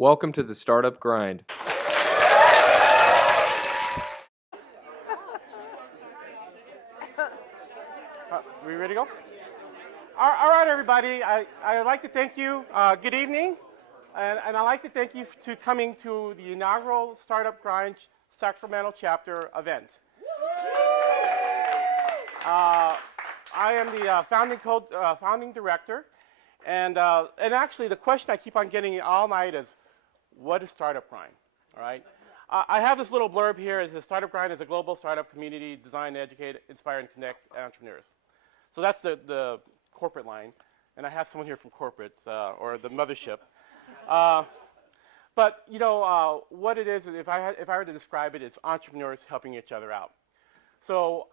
Welcome to the Startup Grind. We ready to go? All right, everybody. I'd like to thank you. Good evening. And I'd like to thank you to coming to the inaugural Startup Grind Sacramento chapter event. I am the founding director. And actually, the question I keep on getting all night is, what is Startup Grind? All right. I have this little blurb here. It says Startup Grind is a global startup community designed to educate, inspire, and connect entrepreneurs. So that's the corporate line. And I have someone here from corporate, or the mothership. But you know what it is, if I were to describe it, it's entrepreneurs helping each other out. So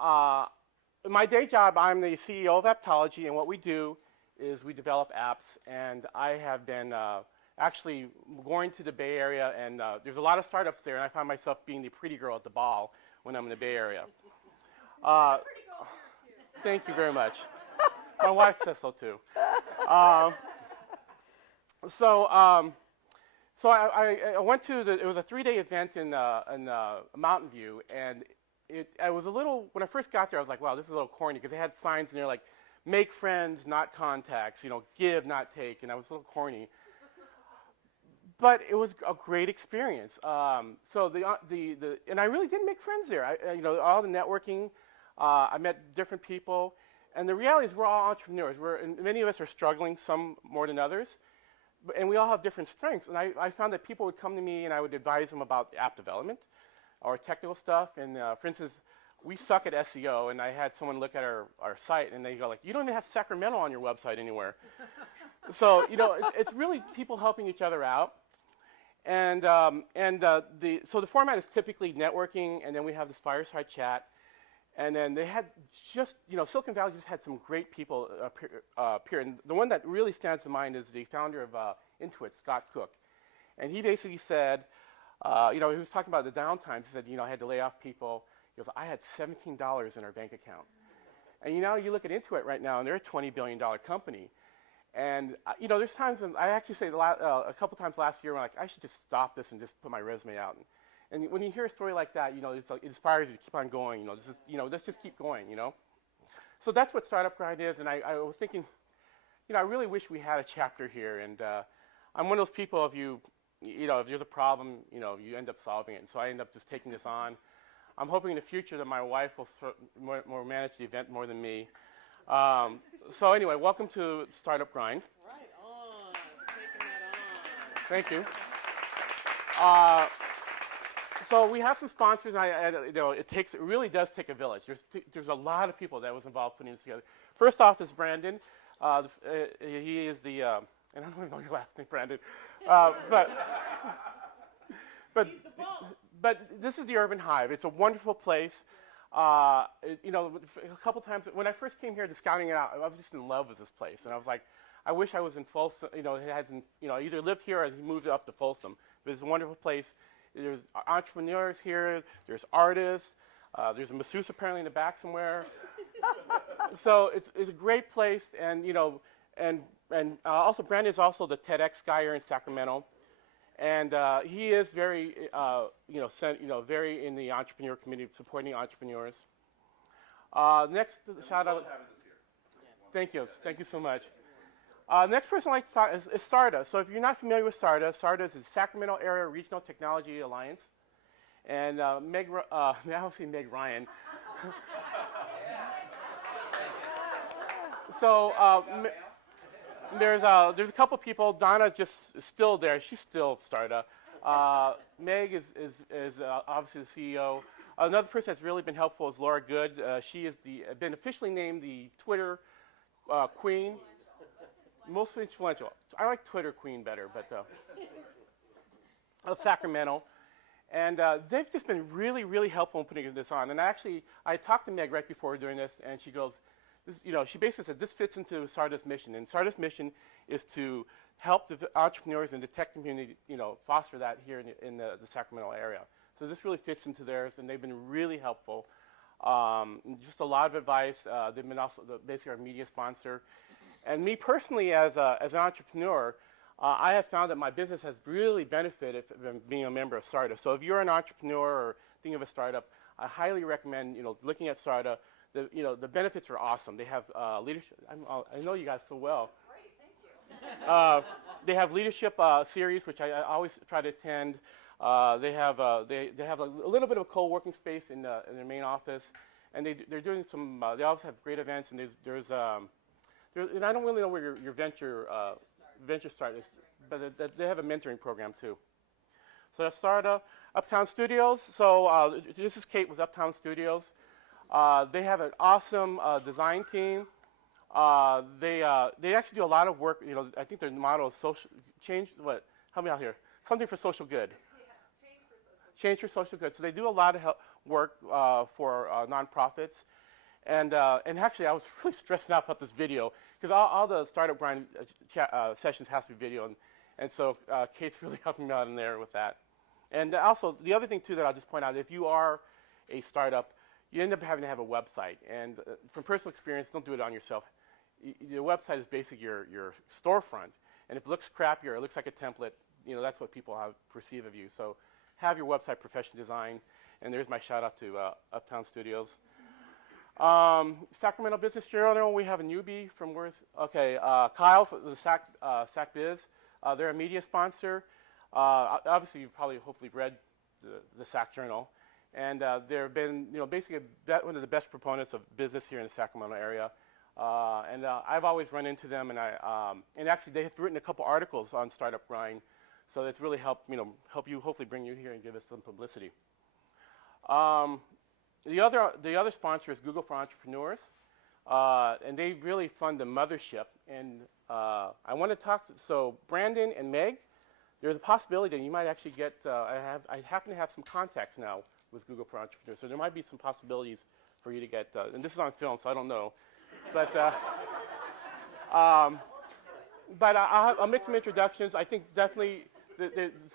in my day job, I'm the CEO of Apptology, and what we do is we develop apps. And I have been actually going to the Bay Area, and there's a lot of startups there, and I find myself being the pretty girl at the ball when I'm in the Bay Area. Thank you very much. My wife says so too. So I went to it was a 3-day event in Mountain View, and I was a little, when I first got there, I was like, wow, this is a little corny, because they had signs in there like, make friends, not contacts, you know, give, not take, and I was a little corny. But it was a great experience. And I really did make friends there. You know, all the networking, I met different people, and the reality is we're all entrepreneurs. And many of us are struggling, some more than others, and we all have different strengths. And I found that people would come to me, and I would advise them about app development or technical stuff. And for instance, we suck at SEO, and I had someone look at our site, and they go like, "You don't even have Sacramento on your website anywhere." So you know, it's really people helping each other out. And so the format is typically networking, and then we have this fireside chat. And then they had just, you know, Silicon Valley just had some great people appear. And the one that really stands to mind is the founder of Intuit, Scott Cook. And he basically said, you know, he was talking about the downtimes. He said, you know, I had to lay off people. He goes, I had $17 in our bank account. And, you know, you look at Intuit right now, and they're a $20 billion company. And, you know, there's times when I actually say a couple times last year when I'm like, I should just stop this and just put my resume out. And when you hear a story like that, you know, it's like, it inspires you to keep on going. You know, let's just keep going, you know. So that's what Startup Grind is. And I was thinking, you know, I really wish we had a chapter here. And I'm one of those people, you know, if there's a problem, you know, you end up solving it. And so I end up just taking this on. I'm hoping in the future that my wife will manage the event more than me. So anyway, welcome to Startup Grind. Right on, taking that on. Thank you. So we have some sponsors. You know, it really does take a village. There's a lot of people that was involved putting this together. First off is Brandon. He is the, and I don't even know your last name, Brandon, but this is the Urban Hive. It's a wonderful place. You know, a couple times when I first came here to scouting it out, I was just in love with this place, and I was like, I wish I was in Folsom. You know, either lived here or he moved up to Folsom. But it's a wonderful place. There's entrepreneurs here. There's artists. There's a masseuse apparently in the back somewhere. So it's a great place, and you know, and also Brandon is also the TEDx guy here in Sacramento, and he is very very in the entrepreneur community, supporting entrepreneurs. Next shout out. Thank you so much. Next person I'd like to talk is SARTA. So if you're not familiar with SARTA, SARTA is the Sacramento Area Regional Technology Alliance. And I don't see Meg Ryan. So there's a couple people. Donna just is still there. She's still SARTA. Meg is obviously the CEO. Another person that's really been helpful is Laura Good. She is been officially named the Twitter Queen. Most influential. I like Twitter Queen better, but of Sacramento. And they've just been really, really helpful in putting this on. And I talked to Meg right before doing this, and she goes, you know, she basically said, this fits into SARTA's mission. And SARTA's mission is to help the entrepreneurs in the tech community, you know, foster that here in the Sacramento area. So this really fits into theirs, and they've been really helpful. Just a lot of advice. They've been also basically our media sponsor. And me personally, as an entrepreneur, I have found that my business has really benefited from being a member of SARTA. So if you're an entrepreneur or thinking of a startup, I highly recommend looking at SARTA. The benefits are awesome. They have leadership. I know you guys so well. Great, thank you. They have leadership series, which I always try to attend. They have a little bit of a co-working space in their main office, and they're doing some. They also have great events, and there's and I don't really know where your venture start is, but they have a mentoring program too. So that's SARTA, Uptown Studios. So this is Kate with Uptown Studios. They have an awesome design team. They actually do a lot of work. I think their motto is social change. What? Help me out here. Something for social good. Yeah, Change for social good. So they do a lot of work for nonprofits. And actually, I was really stressing out about this video because all the startup grind sessions has to be video, and so Kate's really helping me out in there with that. And also, the other thing too that I'll just point out, if you are a startup, you end up having to have a website. And from personal experience, don't do it on yourself. Your website is basically your storefront, and if it looks crappy or it looks like a template, that's what people perceive of you. So have your website professionally designed. And there's my shout out to Uptown Studios. Sacramento Business Journal, we have a newbie from where's Kyle for the Sac Biz. They're a media sponsor. Obviously, you've hopefully read the Sac Journal, and they've been basically one of the best proponents of business here in the Sacramento area. And I've always run into them, and actually they have written a couple articles on Startup Grind, so it's really helped you hopefully bring you here and give us some publicity. The other sponsor is Google for Entrepreneurs, and they really fund the mothership. And I want to talk. So Brandon and Meg, there's a possibility that you might actually get. I happen to have some contacts now with Google for Entrepreneurs, so there might be some possibilities for you to get. And this is on film, so I don't know, but I'll make some introductions. I think definitely.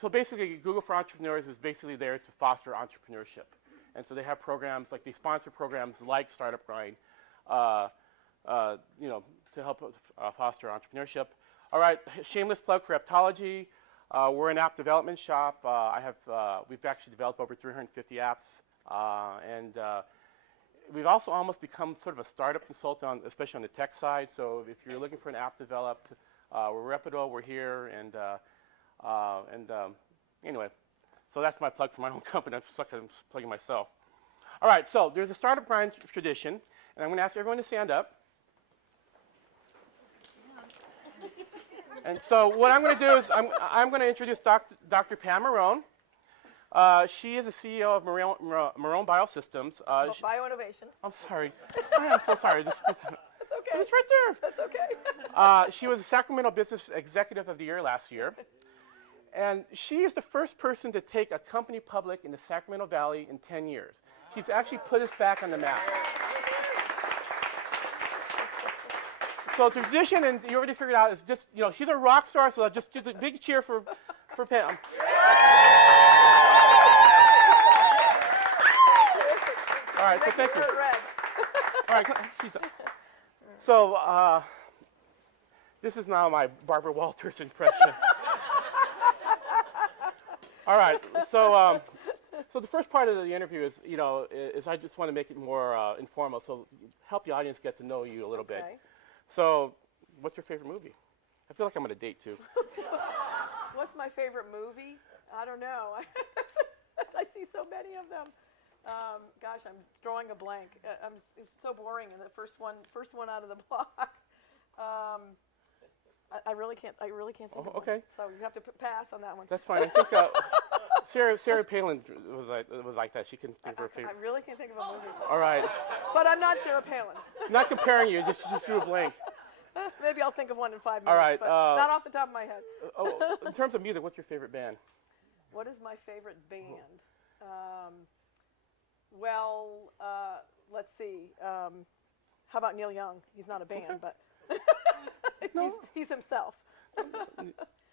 So basically, Google for Entrepreneurs is basically there to foster entrepreneurship. And so they have programs, like they sponsor programs like Startup Grind, to help foster entrepreneurship. All right, shameless plug for Aptology. We're an app development shop. We've actually developed over 350 apps, and we've also almost become sort of a startup consultant, especially on the tech side. So if you're looking for an app developed, we're reputable. We're here, and anyway. So that's my plug for my own company. I'm just plugging myself. All right, so there's a Startup Grind tradition, and I'm going to ask everyone to stand up. And so what I'm going to do is I'm going to introduce Dr. Pam Marrone. She is the CEO of Marrone Bio Bio Innovations. I'm sorry. I'm so sorry. That's okay. It's right there. That's okay. She was the Sacramento Business Executive of the Year last year. And she is the first person to take a company public in the Sacramento Valley in 10 years. She's actually put us back on the map. So tradition, and you already figured out, is just, she's a rock star, so just a big cheer for Pam. All right, so thank you. All right, so this is now my Barbara Walters impression. All right, so the first part of the interview is, is I just want to make it more informal, so help the audience get to know you a little bit. So, what's your favorite movie? I feel like I'm on a date too. What's my favorite movie? I don't know. I see so many of them. Gosh, I'm drawing a blank. It's so boring. And the first one out of the block. I really can't think of one. Okay. So you have to pass on that one. That's fine. I think Sarah Palin was like that. She can think of her favorite. I really can't think of a movie. All right. But I'm not Sarah Palin. Not comparing you. Just drew a blank. Maybe I'll think of one in 5 minutes. All right. But not off the top of my head. In terms of music, what's your favorite band? What is my favorite band? Let's see. How about Neil Young? He's not a band, but he's himself. A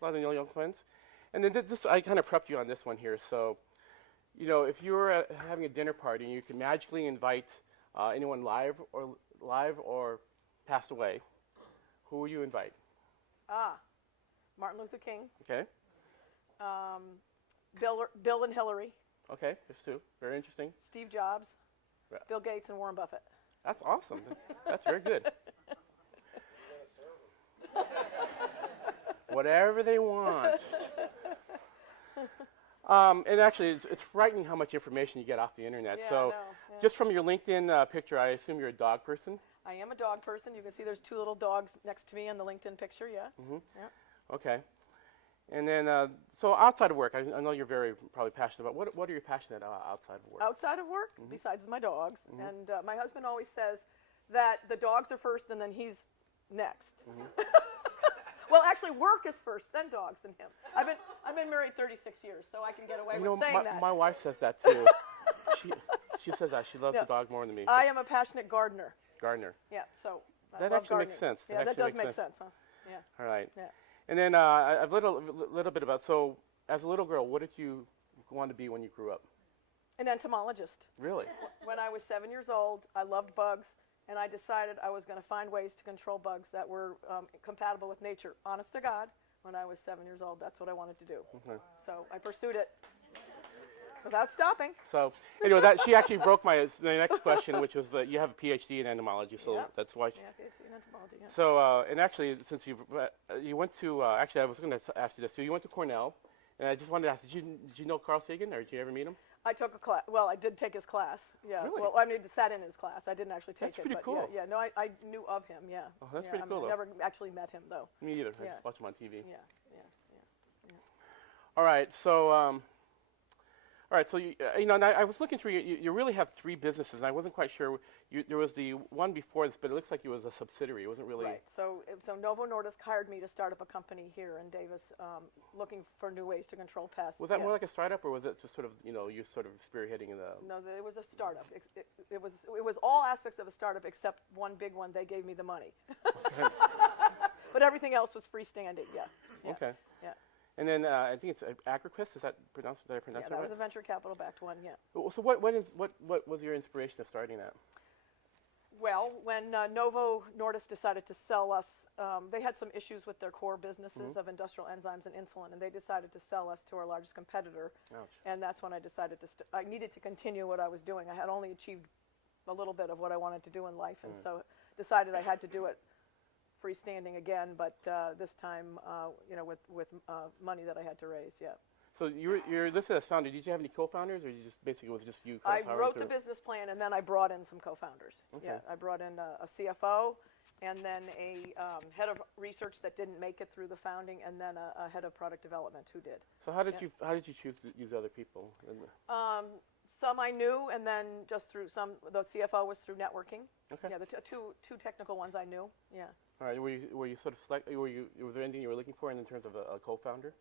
lot of Neil Young fans. And then I kind of prepped you on this one here. So, if you were having a dinner party and you could magically invite anyone live or passed away, who would you invite? Martin Luther King, Okay. Bill and Hillary, Okay. There's two. Very interesting. Steve Jobs, Yeah. Bill Gates, and Warren Buffett. That's awesome. That's very good. Whatever they want. And actually, it's frightening how much information you get off the internet. Yeah, So, I know, yeah. just from your LinkedIn picture, I assume you're a dog person. I am a dog person. You can see there's two little dogs next to me in the LinkedIn picture. Yeah. Okay. And then, so outside of work, I know you're very probably passionate about. What are you passionate about outside of work? Outside of work, besides my dogs, and my husband always says that the dogs are first and then he's next. Well, actually, work is first, then dogs, then him. I've been married 36 years, so I can get away with saying that. My wife says that too. she says that she loves Yeah. the dog more than me. I am a passionate gardener. Gardener. Yeah, so I That love actually makes gardening. sense. Yeah, that actually does makes make sense, huh? Yeah. All right. Yeah. And then I've little bit about. So, as a little girl, what did you want to be when you grew up? An entomologist. Really? When I was 7 years old, I loved bugs, and I decided I was going to find ways to control bugs that were compatible with nature. Honest to God, when I was 7 years old, that's what I wanted to do. Okay. So I pursued it without stopping. So, anyway, that she actually broke the next question, which was that you have a Ph.D. in entomology, so Yep. that's why. Yeah, PhD in entomology. Yeah. So, and actually, since you went to, actually, I was going to ask you this. So, you went to Cornell, and I just wanted to ask, did you know Carl Sagan, or did you ever meet him? I took a class. Well, I did take his class. Yeah. Really? Well, I mean, sat in his class. I didn't actually take That's it. pretty but cool. Yeah, yeah. No, I knew of him. Yeah. Oh, that's yeah, pretty cool, I though. never actually met him though. Me either. I Yeah. just watch him on TV. Yeah. All right. So, so and I was looking through. You really have three businesses, and I wasn't quite sure. There was the one before this, but it looks like it was a subsidiary. It wasn't really. Right. So Novo Nordisk hired me to start up a company here in Davis, looking for new ways to control pests. Was that Yeah. more like a startup, or was it just sort of you sort of spearheading the? No, it was a startup. It was all aspects of a startup except one big one. They gave me the money. But everything else was freestanding. Yeah. Yeah. Okay. Yeah. And then I think it's Agriquist. Is that pronounced? Did I pronounce Yeah, that that right? was a venture capital backed one. Yeah. So what was your inspiration of starting that? Well, when Novo Nordisk decided to sell us, they had some issues with their core businesses of industrial enzymes and insulin, and they decided to sell us to our largest competitor. Ouch. And that's when I decided I needed to continue what I was doing. I had only achieved a little bit of what I wanted to do in life, and so decided I had to do it freestanding again, but this time, with money that I had to raise. Yeah. So you're listed as founder. Did you have any co-founders, or it was just you? I wrote the business plan, and then I brought in some co-founders. Okay. Yeah, I brought in a CFO, and then a head of research that didn't make it through the founding, and then a head of product development who did. So how did you choose to use other people? Some I knew, and then just through the CFO was through networking. Okay. Yeah, the two technical ones I knew. Yeah. All right. Were you sort of was there anything you were looking for in terms of a co-founder?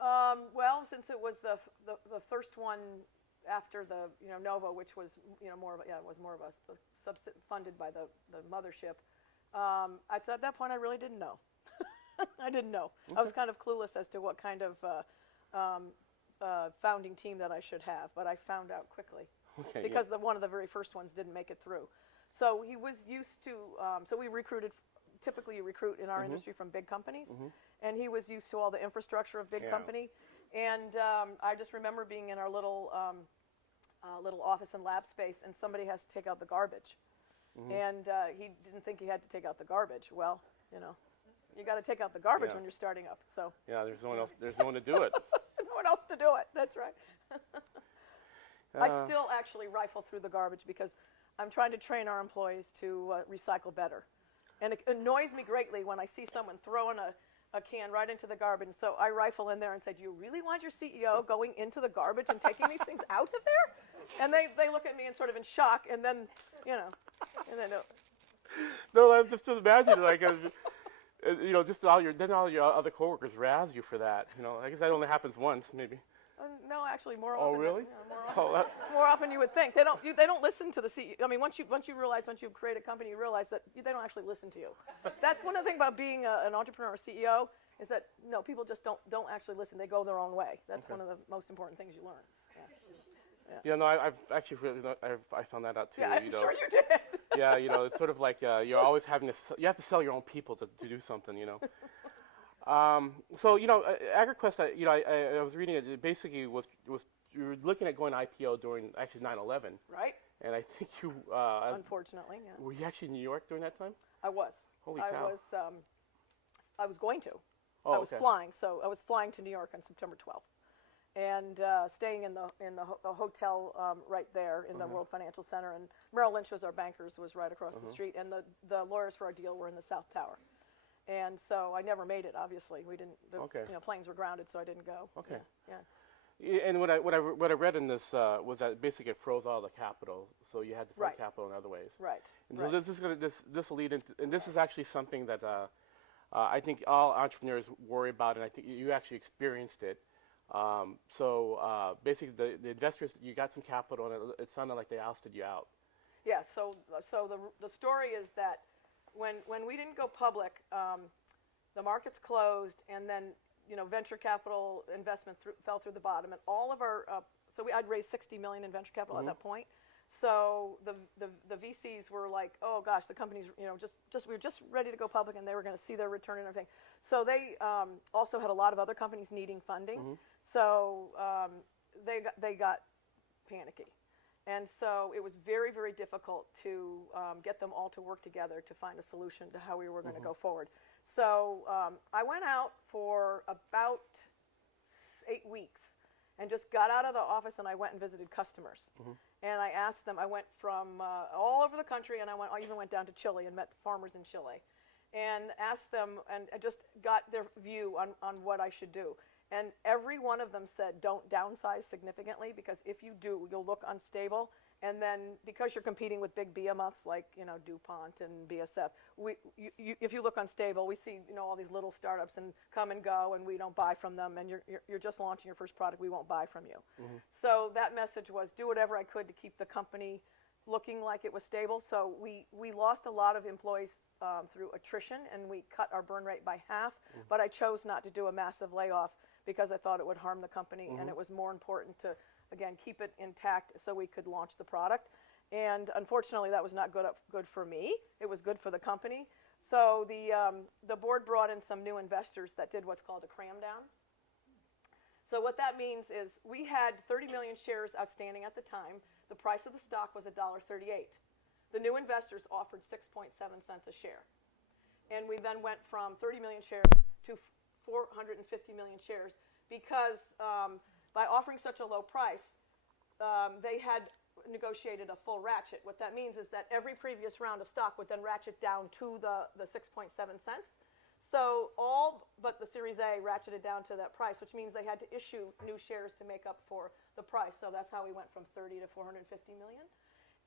Well, since it was the first one after the Novo, which was more of a funded by the mothership. At that point, I really didn't know. I didn't know. Okay. I was kind of clueless as to what kind of founding team that I should have, but I found out quickly Okay. because one of the very first ones didn't make it through. So he was used to. So we recruited. Typically, you recruit in our industry from big companies, and he was used to all the infrastructure of big company. And I just remember being in our little office and lab space, and somebody has to take out the garbage, and he didn't think he had to take out the garbage. Well, you got to take out the garbage when you're starting up. So yeah, there's no one else. There's no one to do it. no one else to do it. That's right. I still actually rifle through the garbage because I'm trying to train our employees to recycle better. And it annoys me greatly when I see someone throwing a can right into the garbage. So I rifle in there and say, do you really want your CEO going into the garbage and taking these things out of there? And they look at me and sort of in shock, and then, No, I'm just imagining just all your other coworkers razz you for that. I guess that only happens once, maybe. No, actually, more Oh, often. really? More often you would think. They don't listen to the CEO. I mean, once you create a company, you realize that they don't actually listen to you. That's one of the things about being an entrepreneur or CEO is that people just don't actually listen. They go their own way. That's one of the most important things you learn. Yeah, no, I've actually I found that out too. Yeah, I'm sure you did. Yeah, it's sort of like you're always you have to sell your own people to do something. So AgriQuest, I was reading it. It basically was you were looking at going IPO during actually 9/11, Right? and I think you Unfortunately, yeah. were you actually in New York during that time? I was. Holy cow! I was going to. Oh, I was okay. flying, so I was flying to New York on September 12th, and staying in the hotel right there in the World Financial Center. And Merrill Lynch was our bankers, was right across the street, and the lawyers for our deal were in the South Tower. And so I never made it. Obviously, we didn't. Okay. Planes were grounded, so I didn't go. Okay. Yeah. Yeah, and what I read in this was that basically it froze all the capital, so you had to find Right. capital in other ways. Right. And Right. so this will lead into, and this is actually something that I think all entrepreneurs worry about, and I think you actually experienced it. Basically, the investors, you got some capital, and it sounded like they ousted you out. Yeah. So the story is that when we didn't go public, the markets closed, and then venture capital investment fell through the bottom, and all of our I'd raised $60 million in venture capital at that point. So the VCs were like, oh gosh, the company's we were just ready to go public, and they were going to see their return and everything. So they also had a lot of other companies needing funding. So they got panicky. And so it was very, very difficult to get them all to work together to find a solution to how we were going to go forward. So I went out for about 8 weeks and just got out of the office, and I went and visited customers. And I asked them, I went from all over the country, and I even went down to Chile and met farmers in Chile, and asked them, and I just got their view on what I should do. And every one of them said, don't downsize significantly, because if you do, you'll look unstable. And then because you're competing with big behemoths like DuPont and BASF, if you look unstable, we see all these little startups and come and go, and we don't buy from them. And you're just launching your first product, we won't buy from you. So that message was, do whatever I could to keep the company looking like it was stable. So we lost a lot of employees through attrition, and we cut our burn rate by half. But I chose not to do a massive layoff, because I thought it would harm the company, and it was more important to, again, keep it intact so we could launch the product. And unfortunately, that was not good for me. It was good for the company. So the board brought in some new investors that did what's called a cram down. So what that means is we had 30 million shares outstanding at the time. The price of the stock was $1.38. The new investors offered 6.7 cents a share. And we then went from 30 million shares to 450 million shares, because by offering such a low price, they had negotiated a full ratchet. What that means is that every previous round of stock would then ratchet down to the 6.7 cents. So all but the Series A ratcheted down to that price, which means they had to issue new shares to make up for the price. So that's how we went from 30 to 450 million.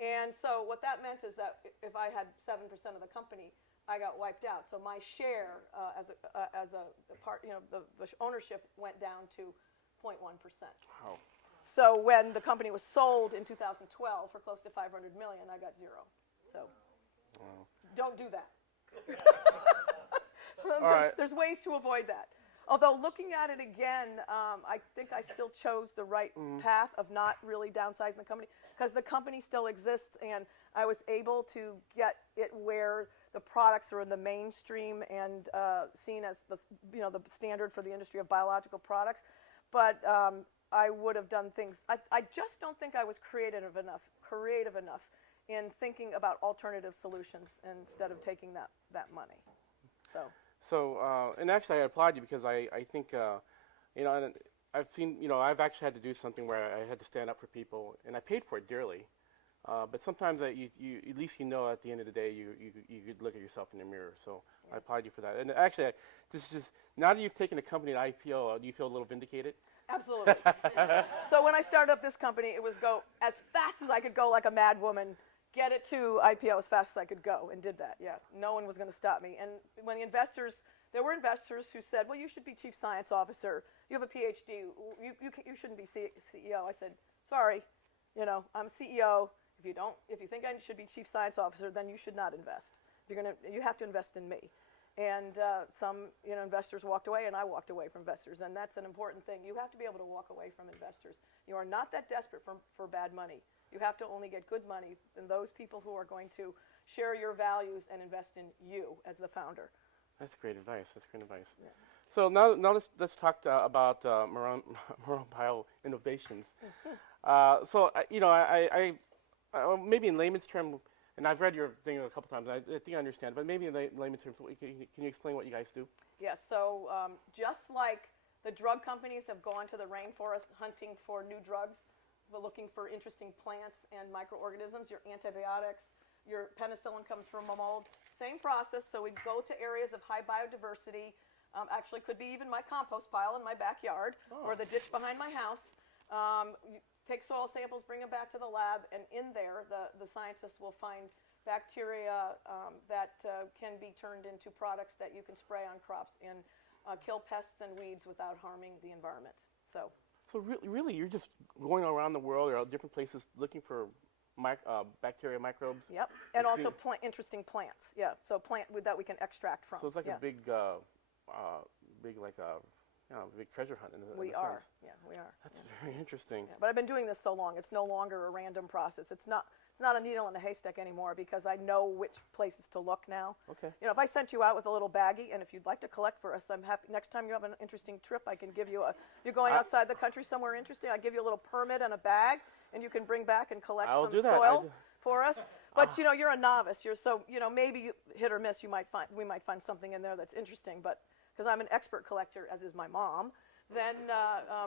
And so what that meant is that if I had 7% of the company, I got wiped out. So my share as a part, the ownership went down to 0.1%. Wow. So when the company was sold in 2012 for close to 500 million, I got zero. So don't do that. There's ways to avoid that. Although looking at it again, I think I still chose the right path of not really downsizing the company, because the company still exists, and I was able to get it where the products are in the mainstream and seen as the standard for the industry of biological products. But I would have done things. I just don't think I was creative enough in thinking about alternative solutions instead of taking that money. So and actually I applaud you, because I think and I've seen I've actually had to do something where I had to stand up for people, and I paid for it dearly. But sometimes you at least at the end of the day you could look at yourself in the mirror. So I applaud you for that. And actually, this is just, now that you've taken a company to IPO, do you feel a little vindicated? absolutely. So when I started up this company, it was go as fast as I could go, like a mad woman, get it to IPO as fast as I could go, and did that. Yeah, no one was going to stop me. And when there were investors who said, well, you should be chief science officer. You have a Ph.D. You shouldn't be CEO. I said, sorry, I'm CEO. If you think I should be chief science officer, then you should not invest. You have to invest in me. And some investors walked away, and I walked away from investors, and that's an important thing. You have to be able to walk away from investors. You are not that desperate for bad money. You have to only get good money from those people who are going to share your values and invest in you as the founder. That's great advice. Yeah. So now let's talk about Marrone Bio Innovations. Maybe in layman's terms, and I've read your thing a couple times, and I think I understand, but maybe in layman's terms, can you explain what you guys do? Yes, so just like the drug companies have gone to the rainforest hunting for new drugs, but looking for interesting plants and microorganisms, your antibiotics, your penicillin comes from a mold, same process. So we go to areas of high biodiversity, actually could be even my compost pile in my backyard or the ditch behind my house. You take soil samples, bring them back to the lab, and in there the scientists will find bacteria that can be turned into products that you can spray on crops and kill pests and weeds without harming the environment. So really, you're just going around the world or different places looking for bacteria, microbes. Yep, and also interesting plants. Yeah, so plant that we can extract from. So it's like a big big treasure hunt in a sense. Yeah, we are. That's very interesting. Yeah, but I've been doing this so long; it's no longer a random process. It's not a needle in a haystack anymore because I know which places to look now. Okay. You know, if I sent you out with a little baggie, and if you'd like to collect for us, I'm happy. Next time you have an interesting trip, I can give you you're going outside the country somewhere interesting. I give you a little permit and a bag, and you can bring back and collect some soil for us. But you're a novice. Maybe you hit or miss. We might find something in there that's interesting. But because I'm an expert collector, as is my mom, then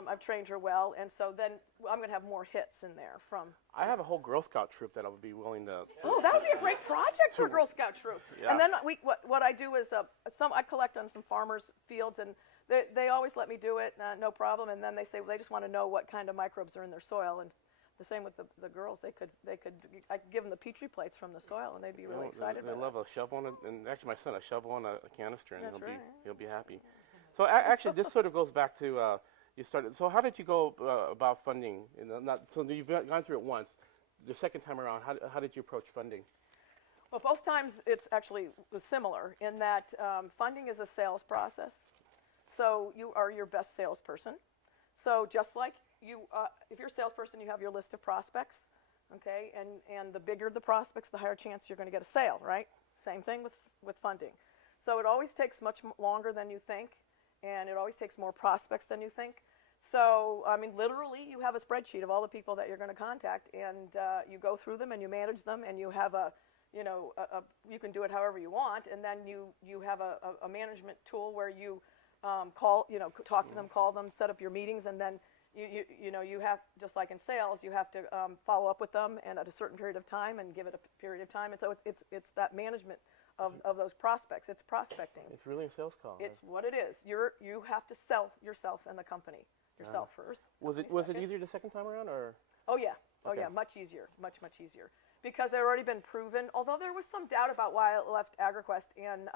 I've trained her well, and so then I'm going to have more hits in there from. I have a whole Girl Scout troop that I would be willing to that would be a great project for a Girl Scout troop. Yeah. And then what I do is I collect on some farmers' fields, and they always let me do it, no problem. And then they say they just want to know what kind of microbes are in their soil, and the same with the girls. I could give them the Petri plates from the soil, and they'd be really excited. They love a shovel and actually my son a shovel and a canister, and That's he'll be happy. So actually, this sort of goes back to you started. So how did you go about funding? So you've gone through it once. The second time around, how did you approach funding? Well, both times it's actually was similar in that funding is a sales process. So you are your best salesperson. So just like if you're a salesperson, you have your list of prospects, okay? And the bigger the prospects, the higher chance you're going to get a sale, right? Same thing with funding. So it always takes much longer than you think, and it always takes more prospects than you think. So, I mean, literally, you have a spreadsheet of all the people that you're going to contact, and you go through them and you manage them, and you have you can do it however you want, and then you have a management tool where you talk to them, call them, set up your meetings, and then you have, just like in sales, you have to follow up with them and at a certain period of time and give it a period of time, and so it's that management of those prospects. It's prospecting. It's really a sales call. It's what it is. You have to sell yourself and the company. Yourself first. Was it easier the second time around, or? Oh yeah. Oh Okay. yeah. Much easier. Much easier. Because they've already been proven. Although there was some doubt about why I left AgriQuest and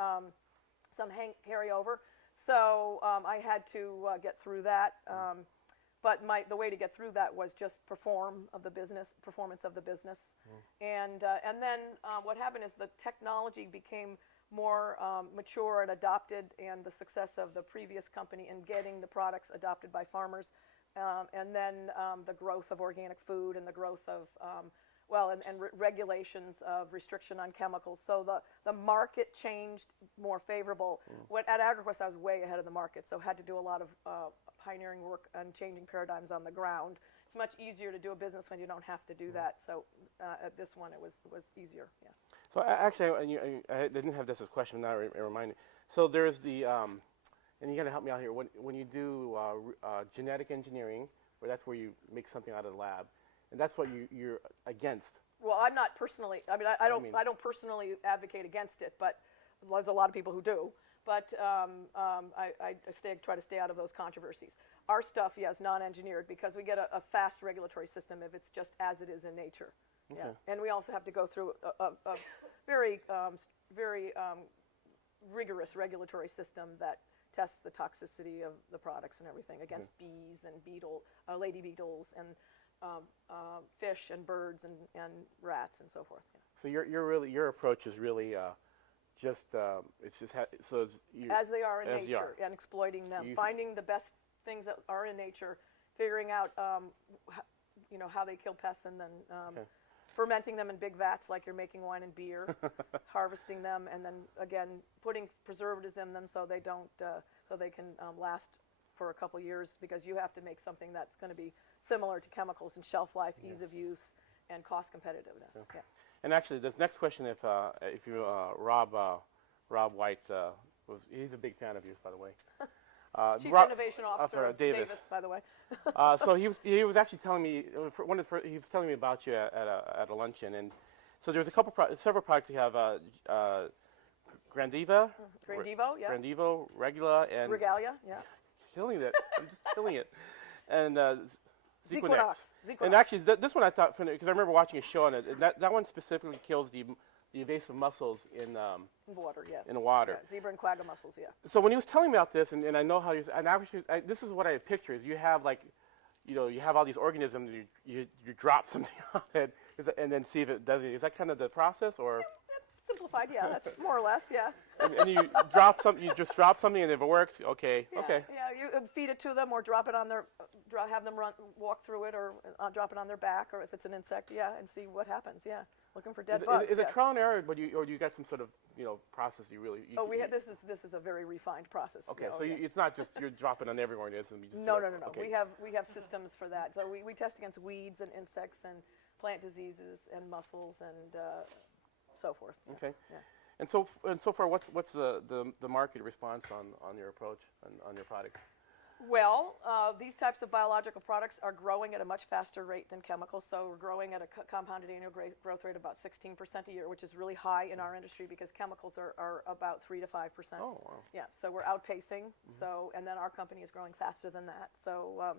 some carryover, so I had to get through that. But the way to get through that was just performance of the business, and then what happened is the technology became more mature and adopted, and the success of the previous company in getting the products adopted by farmers, and then the growth of organic food and the growth of regulations of restriction on chemicals. So the market changed more favorable. At AgriQuest, I was way ahead of the market, so had to do a lot of pioneering work and changing paradigms on the ground. It's much easier to do a business when you don't have to do that. So at this one, it was easier. Yeah. So actually, I didn't have this as a question. Now it reminded me. So there's and you got to help me out here. When you do genetic engineering, where that's where you make something out of the lab, and that's what you're against. Well, I'm not personally. I mean, I don't personally advocate against it, but there's a lot of people who do. But I try to stay out of those controversies. Our stuff, yes, non-engineered, because we get a fast regulatory system if it's just as it is in nature. Okay. Yeah. And we also have to go through a very rigorous regulatory system that tests the toxicity of the products and everything against bees and lady beetles and fish and birds and rats and so forth. Yeah. So your approach is really as they are in nature and exploiting them, finding the best things that are in nature, figuring out how they kill pests, and then fermenting them in big vats like you're making wine and beer, harvesting them, and then again putting preservatives in them so they don't so they can last for a couple years, because you have to make something that's going to be similar to chemicals in shelf life, ease of use, and cost competitiveness. Yeah. And actually, this next question, if you Rob White he's a big fan of yours, by the way. Chief Innovation Officer Davis, by the way. So he was actually telling me he was telling me about you at a luncheon, and so there's several products you have. Grandiva, Grandivo, yeah. Grandivo, Regula, and Regalia, yeah. Killing it. I'm just killing it. And Zequinox. And actually, this one I thought, because I remember watching a show on it, and that one specifically kills the invasive mussels in water, yeah. in the water. Yeah, zebra and quagga mussels, yeah. So when he was telling me about this, and I know how this is what I picture is you have you have all these organisms, you drop something on it, and then see if it does it. Is that kind of the process, or? Simplified, yeah, that's more or less, yeah. And you just drop something, and if it works, okay, yeah, okay. Yeah, you feed it to them, or drop it on their, have them walk through it, or drop it on their back, or if it's an insect, yeah, and see what happens, yeah. Looking for dead bugs. Is it trial and error, or do you got some sort of process you really? This is a very refined process. Okay, so it's not just you're dropping on every organism. No. Okay. We have systems for that. So we test against weeds and insects and plant diseases and mussels and so forth. Okay. Yeah. And so far, what's the market response on your approach on your products? Well, these types of biological products are growing at a much faster rate than chemicals. So we're growing at a compounded annual growth rate of about 16% a year, which is really high in our industry because chemicals are about 3 to 5%. Oh, wow. Yeah, so we're outpacing. So, and then our company is growing faster than that. So,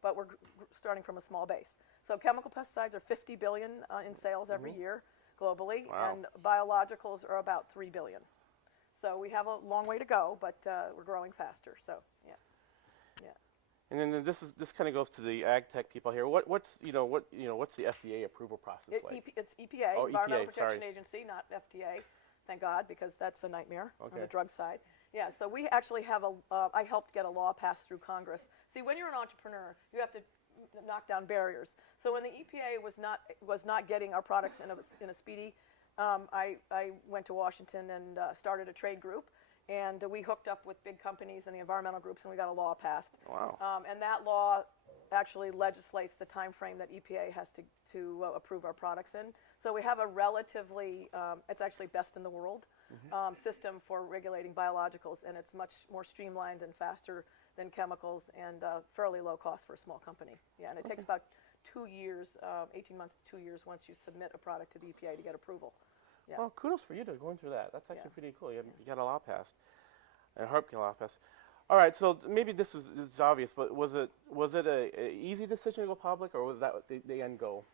but we're starting from a small base. So chemical pesticides are $50 billion in sales every year globally, Wow. and biologicals are about $3 billion. So we have a long way to go, but we're growing faster. So, yeah. And then this kind of goes to the ag tech people here. What's the FDA approval process like? It's EPA, Oh, Environmental EPA, Protection sorry. Agency, not FDA. Thank God, because that's a nightmare on Okay. the drug side. Yeah, so we actually have I helped get a law passed through Congress. See, when you're an entrepreneur, you have to knock down barriers. So when the EPA was not getting our products in a speedy, I went to Washington and started a trade group. And we hooked up with big companies and the environmental groups, and we got a law passed. Wow. And that law actually legislates the time frame that EPA has to approve our products in. So we have a relatively, it's actually best in the world, system for regulating biologicals, and it's much more streamlined and faster than chemicals, and fairly low cost for a small company. Yeah, and it takes about 2 years, 18 months to 2 years once you submit a product to the EPA to get approval. Yeah. Well, kudos for you to going through that. That's actually pretty cool. You got a law passed, and Harp got a law passed. All right, so maybe this is obvious, but was it a easy decision to go public, or was that the end goal?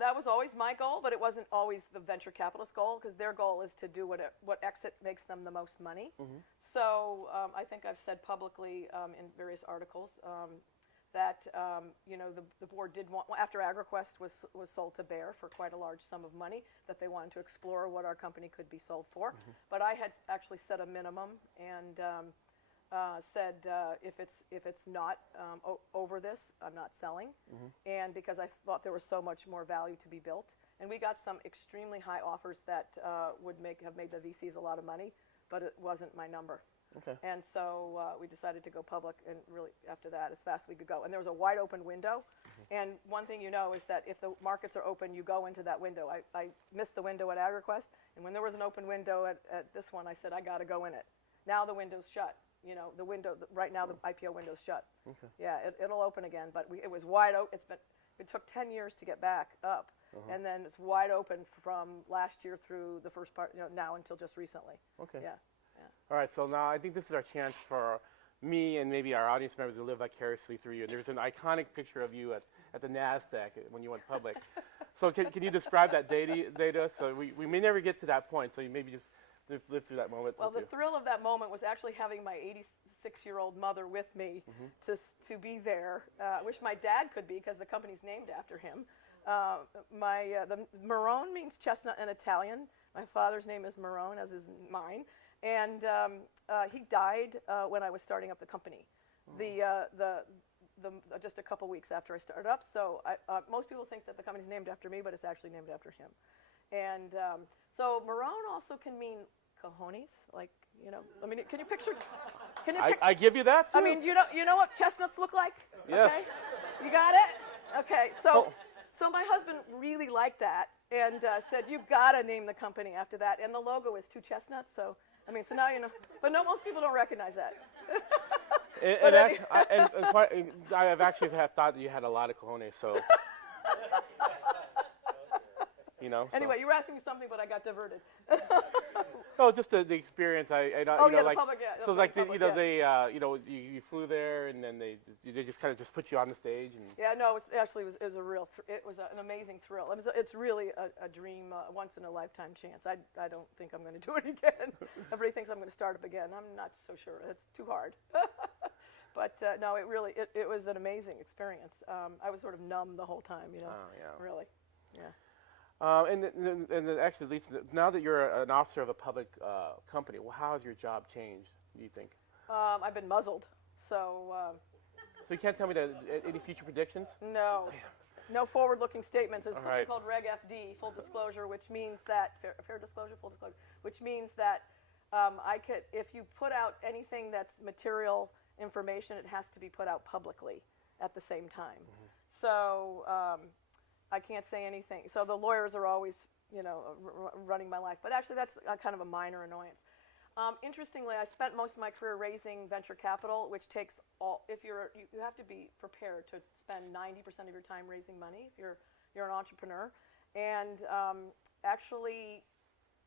That was always my goal, but it wasn't always the venture capitalist goal, because their goal is to do what exit makes them the most money. So I think I've said publicly in various articles that the board did want, after AgriQuest was sold to Bayer for quite a large sum of money, that they wanted to explore what our company could be sold for. But I had actually set a minimum and said if it's not over this, I'm not selling. And because I thought there was so much more value to be built, and we got some extremely high offers that would have made the VCs a lot of money, but it wasn't my number. Okay. And so we decided to go public, and really after that, as fast as we could go. And there was a wide open window. And one thing you know is that if the markets are open, you go into that window. I missed the window at AgriQuest, and when there was an open window at this one, I said, I got to go in it. Now the window's shut. The window, right now the IPO window's shut. Okay. Yeah, it'll open again, but it was wide open. It took 10 years to get back up. And then it's wide open from last year through the first part, now until just recently. Okay. Yeah. All right, so now I think this is our chance for me and maybe our audience members to live vicariously through you. There's an iconic picture of you at the NASDAQ when you went public. So can you describe that day to us? So we may never get to that point, so you maybe just live through that moment. Well, the thrill of that moment was actually having my 86-year-old mother with me to be there. I wish my dad could be, because the company's named after him. The Marrone means chestnut in Italian. My father's name is Marrone, as is mine. And he died when I was starting up the company, just a couple weeks after I started up. So most people think that the company's named after me, but it's actually named after him. And so Marrone also can mean cojones, can you picture Can you pick? I give you that too. I mean, you know what chestnuts look like? Yes. Okay. You got it? Okay. So, Oh. so my husband really liked that and said, "You gotta name the company after that." And the logo is two chestnuts. So, I mean, so now you know. But no, most people don't recognize that. I've actually thought that you had a lot of cojones, so. You know. So. Anyway, you were asking me something, but I got diverted. Oh, just the experience. The public, yeah. So like public, you flew there and then they just kind of just put you on the stage and. Yeah, no, it was a real it was an amazing thrill. It's really a dream, once in a lifetime chance. I don't think I'm going to do it again. Everybody thinks I'm going to start up again. I'm not so sure. It's too hard. But no, it really it was an amazing experience. I was sort of numb the whole time, you know. Oh yeah. Really, yeah. Actually, Lisa, now that you're an officer of a public company, well, how has your job changed, do you think? I've been muzzled, so. So you can't tell me any future predictions? No. No forward-looking statements. There's something Right. called Reg FD, full disclosure, which means that fair disclosure, full disclosure, which means that if you put out anything that's material information, it has to be put out publicly at the same time. Mm-hmm. So I can't say anything. So the lawyers are always, running my life. But actually, that's kind of a minor annoyance. Interestingly, I spent most of my career raising venture capital, which takes you have to be prepared to spend 90% of your time raising money if you're an entrepreneur. And actually,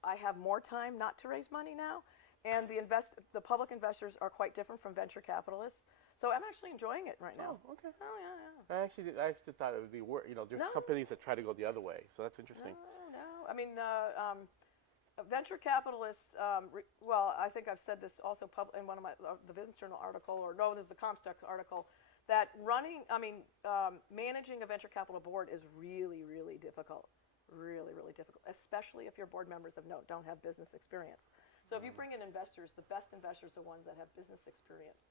I have more time not to raise money now. And the public investors are quite different from venture capitalists. So I'm actually enjoying it right now. Oh, okay. Oh, yeah. I actually thought it would be worse. There's companies that try to go the other way, so that's interesting. No. I mean, venture capitalists. I think I've said this also in one of the Business Journal article, there's the Comstock article, that managing a venture capital board is really, really difficult. Really, really difficult, especially if your board members don't have business experience. So if you bring in investors, the best investors are ones that have business experience.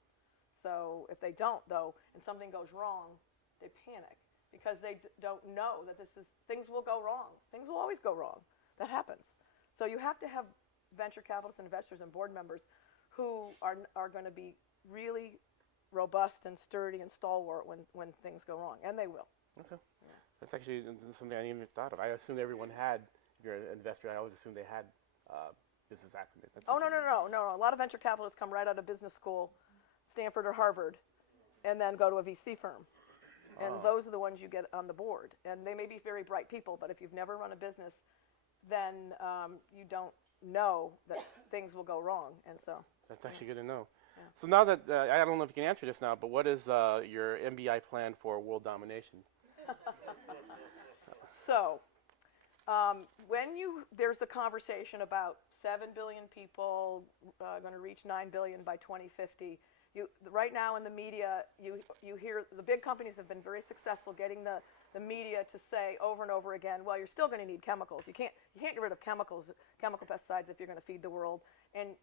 So if they don't, though, and something goes wrong, they panic because they don't know that things will go wrong. Things will always go wrong. That happens. So you have to have venture capitalists and investors and board members who are going to be really robust and sturdy and stalwart when things go wrong, and they will. Okay. Yeah. That's actually something I didn't even thought of. I assumed everyone had. If you're an investor, I always assumed they had business acumen. No. A lot of venture capitalists come right out of business school, Stanford or Harvard, and then go to a VC firm. And those are the ones you get on the board. And they may be very bright people, but if you've never run a business, then you don't know that things will go wrong. And so that's actually good to know. Yeah. So now that I don't know if you can answer this now, but what is your MBII plan for world domination? So there's the conversation about 7 billion people going to reach 9 billion by 2050. Right now in the media, you hear the big companies have been very successful getting the media to say over and over again, well, you're still going to need chemicals. You can't get rid of chemical pesticides if you're going to feed the world, and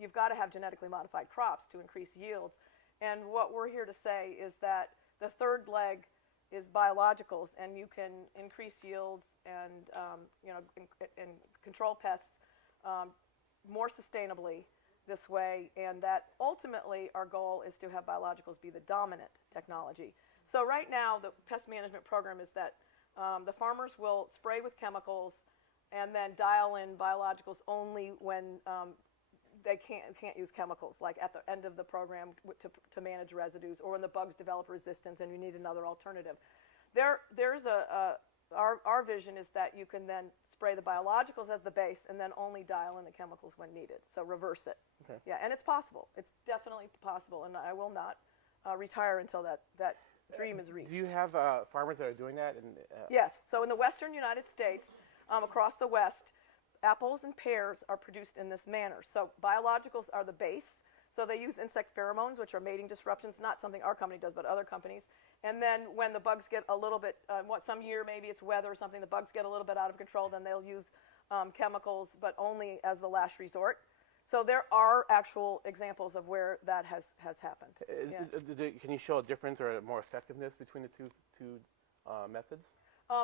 you've got to have genetically modified crops to increase yields. And what we're here to say is that the third leg is biologicals, and you can increase yields and control pests more sustainably this way, and that ultimately our goal is to have biologicals be the dominant technology. So right now the pest management program is that the farmers will spray with chemicals and then dial in biologicals only when they can't use chemicals, like at the end of the program to manage residues, or when the bugs develop resistance and you need another alternative. There's our vision is that you can then spray the biologicals as the base and then only dial in the chemicals when needed. So reverse it. Okay. Yeah, and it's possible. It's definitely possible, and I will not retire until that dream is reached. Do you have farmers that are doing that? Yes. So in the western United States, across the West, apples and pears are produced in this manner. So biologicals are the base. So they use insect pheromones, which are mating disruptions, not something our company does, but other companies. And then when the bugs get a little bit, some year maybe it's weather or something, the bugs get a little bit out of control, then they'll use chemicals, but only as the last resort. So there are actual examples of where that has happened. Can you show a difference or more effectiveness between the two methods?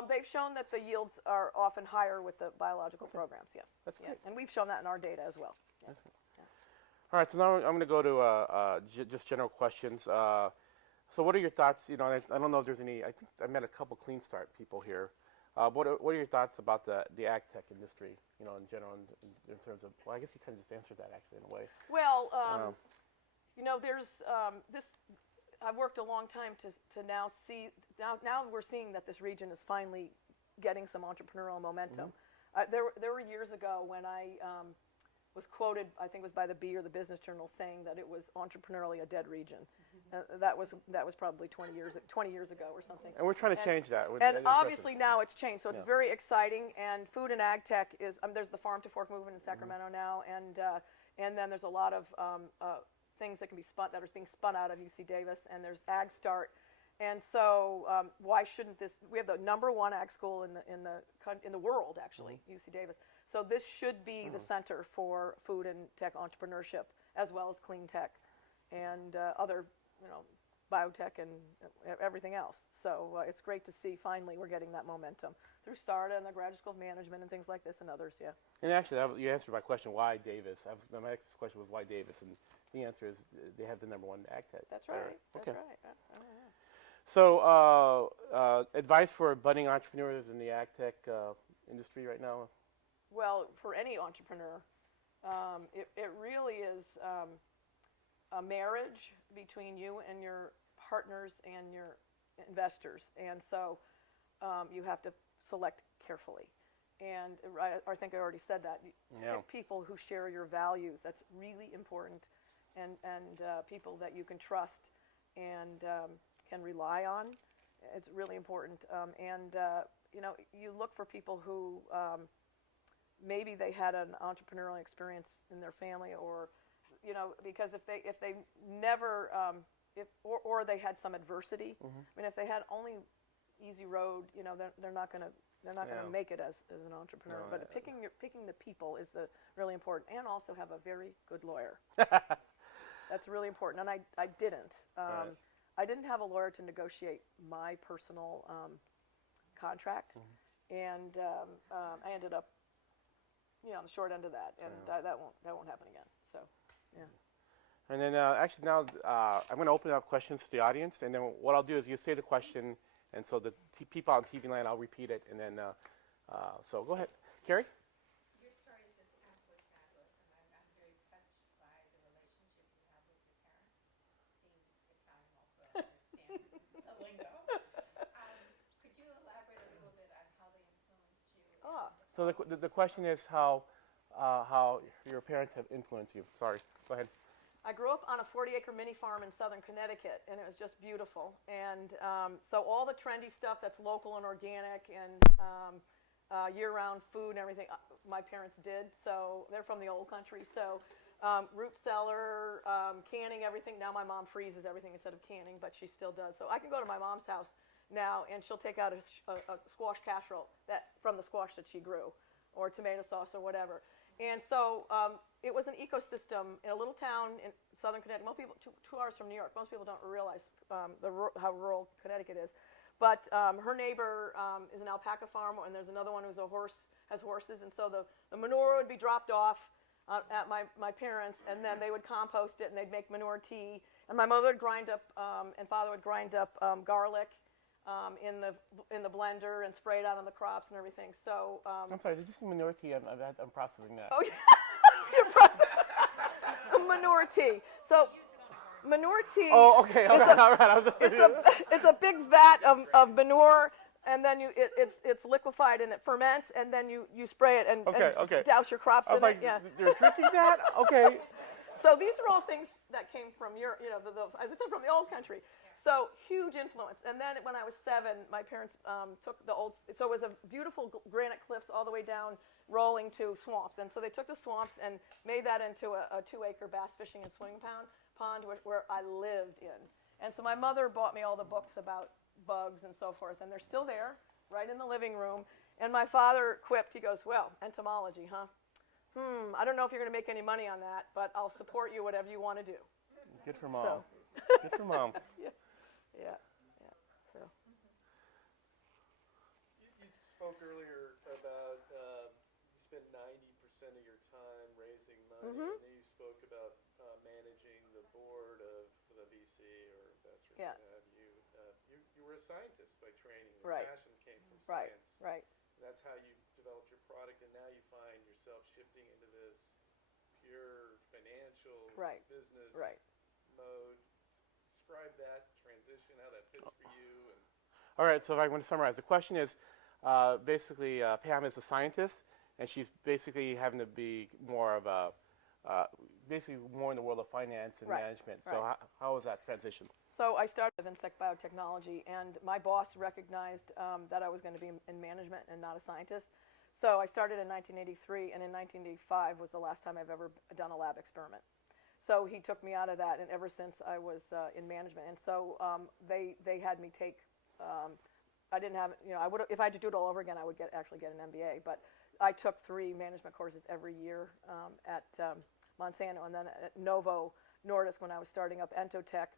They've shown that the yields are often higher with the biological programs, yeah. That's great. And we've shown that in our data as well. Yeah. All right, so now I'm going to go to just general questions. So what are your thoughts? You know, I don't know if there's any. I think I met a couple Clean Start people here. What are your thoughts about the ag tech industry? You know, in general, in terms of. Well, I guess you kind of just answered that actually in a way. Well, you know, there's this. I've worked a long time to now see. Now we're seeing that this region is finally getting some entrepreneurial momentum. There were years ago when I was quoted, I think it was by the Bee or the Business Journal, saying that it was entrepreneurially a dead region. That was probably 20 years ago or something. And we're trying to change that. And obviously now it's changed, so it's very exciting. And food and ag tech is there's the farm to fork movement in Sacramento now, and then there's a lot of things that can be spun that are being spun out of UC Davis, and there's Ag Start. And so why shouldn't this? We have the #1 ag school in the world, actually, UC Davis. So this should be the center for food and tech entrepreneurship, as well as clean tech and other, biotech and everything else. So it's great to see finally we're getting that momentum through STARTA and the Graduate School of Management and things like this and others. Yeah. And actually, you answered my question. Why Davis? My next question was why Davis, and the answer is they have the #1 ag tech. That's right. Okay. That's right. So, advice for budding entrepreneurs in the ag tech industry right now? Well, for any entrepreneur, it really is a marriage between you and your partners and your investors. And so you have to select carefully. And I think I already said that. Pick people who share your values. That's really important. And people that you can trust and can rely on. It's really important. You look for people who maybe they had an entrepreneurial experience in their family, or because if they never or they had some adversity. I mean, if they had only easy road, they're not going to make it as an entrepreneur. But picking the people is really important, and also have a very good lawyer. That's really important, and I didn't. Right. I didn't have a lawyer to negotiate my personal contract, and I ended up, on the short end of that, and that won't happen again. So, yeah. And then actually now I'm going to open up questions to the audience, and then what I'll do is you say the question, and so the people on TV land, I'll repeat it, and then so go ahead, Carrie. Your story is just absolutely fabulous, and I'm very touched by the relationship you have with your parents. Being Italian, also I understand the lingo. Could you elaborate a little bit on how they influenced you? So the question is how your parents have influenced you. Sorry, go ahead. I grew up on a 40-acre mini farm in southern Connecticut, and it was just beautiful. And so all the trendy stuff that's local and organic and year-round food and everything, my parents did. So they're from the old country. So root cellar, canning everything. Now my mom freezes everything instead of canning, but she still does. So I can go to my mom's house now, and she'll take out a squash casserole from the squash that she grew, or tomato sauce or whatever. And so it was an ecosystem in a little town in southern Connecticut. Most people, 2 hours from New York. Most people don't realize how rural Connecticut is. But her neighbor is an alpaca farm, and there's another one has horses. And so the manure would be dropped off at my parents, and then they would compost it, and they'd make manure tea. And my mother would grind up, and father would grind up garlic in the blender and spray it out on the crops and everything. So I'm sorry, did you say manure tea? I'm processing that. Oh, yeah. You're processing manure tea. So manure tea. Oh, okay. All right. It's a big vat of manure, and then it's liquefied and it ferments, and then you spray it and douse your crops in it. Yeah. You're drinking that? Okay. So these are all things that came from as I said, from the old country. So huge influence. And then when I was 7, my parents took so it was a beautiful granite cliffs all the way down, rolling to swamps. And so they took the swamps and made that into a 2-acre bass fishing and swimming pond where I lived in. And so my mother bought me all the books about bugs and so forth, and they're still there, right in the living room. And my father quipped, he goes, "Well, entomology, huh? I don't know if you're going to make any money on that, but I'll support you whatever you want to do." Good for mom. So. Good for mom. Yeah. So. You spoke earlier about you spend 90% of your time raising money, and then you spoke about Yeah. You were a scientist by training. The Right. passion came from Right. science. Right. And that's how you developed your product, and now you find yourself shifting into this pure financial Right. business Right. mode. Describe that transition, how that fits for you. And All right, so if I'm going to summarize, the question is basically Pam is a scientist, and she's basically having to be more of a, basically more in the world of finance and Right, management. So right. how was that transition? So I started with insect biotechnology, and my boss recognized that I was going to be in management and not a scientist. So I started in 1983, and in 1985 was the last time I've ever done a lab experiment. So he took me out of that, and ever since I was in management. And so they had me take. I didn't have, I would if I had to do it all over again, I would actually get an MBA. But I took 3 management courses every year at Monsanto, and then at Novo Nordisk when I was starting up Entotech.